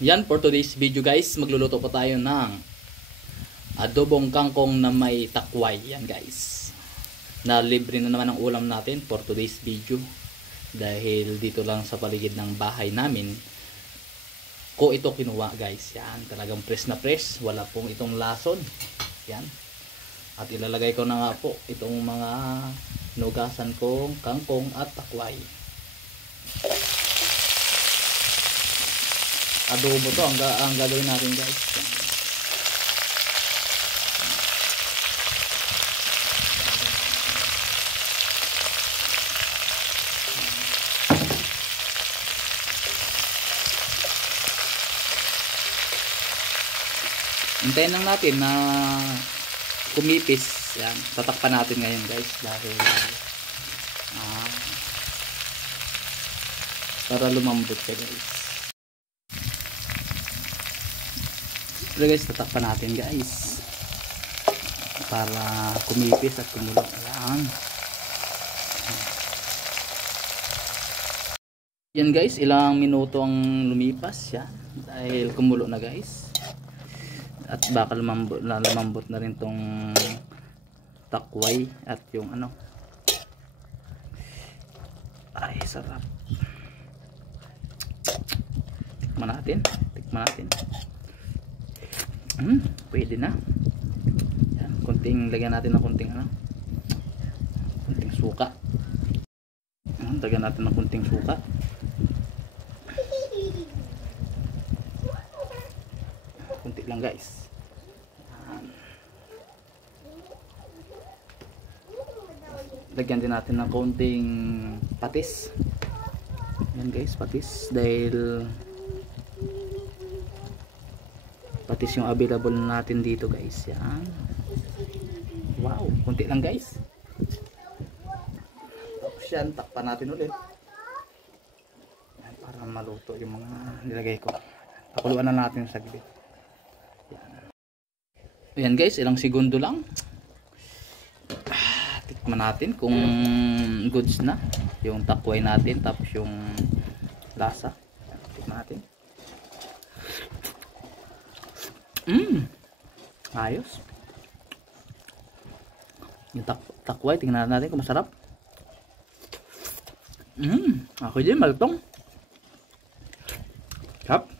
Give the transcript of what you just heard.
Yan for today's video guys, magluluto pa tayo ng adobong kangkong na may takway. Yan guys, na libre na naman ang ulam natin for today's video, dahil dito lang sa paligid ng bahay namin ko ito kinuha guys. Yan, talagang fresh na fresh, wala pong itong lason. Yan, at ilalagay ko na nga po itong mga nugasan kong kangkong at takway. Adobo to ang gagawin natin guys. Hintayin lang natin na kumipis. Yan, tatakpan natin ngayon guys, dahil para lumambot siya guys. So guys, tatakpan natin guys para kumipis at kumulo. Ayan. Yan guys, ilang minuto ang lumipas yan, dahil kumulo na guys. At baka lumambot na rin tong takway at yung ano. Ay, sarap. Tikman natin. Pwede na. Yan, lagyan natin ng konting suka. Lagyan natin ng konting suka. Kunti lang guys. Lagyan din natin ng konting patis. Yan guys, patis, dahil patis yung available natin dito guys. Yan. Wow, kunti lang guys. Tapos yan, takpan natin ulit. Yan, para maluto yung mga nilagay ko. Pakuluan na natin sa saglit. Ayan guys, ilang segundo lang. Tikman natin kung goods na yung takway natin, tapos yung lasa. Tikman natin. Ayos. Yung takway, tingnan natin kung masarap. Ako din, malutong. Sarap.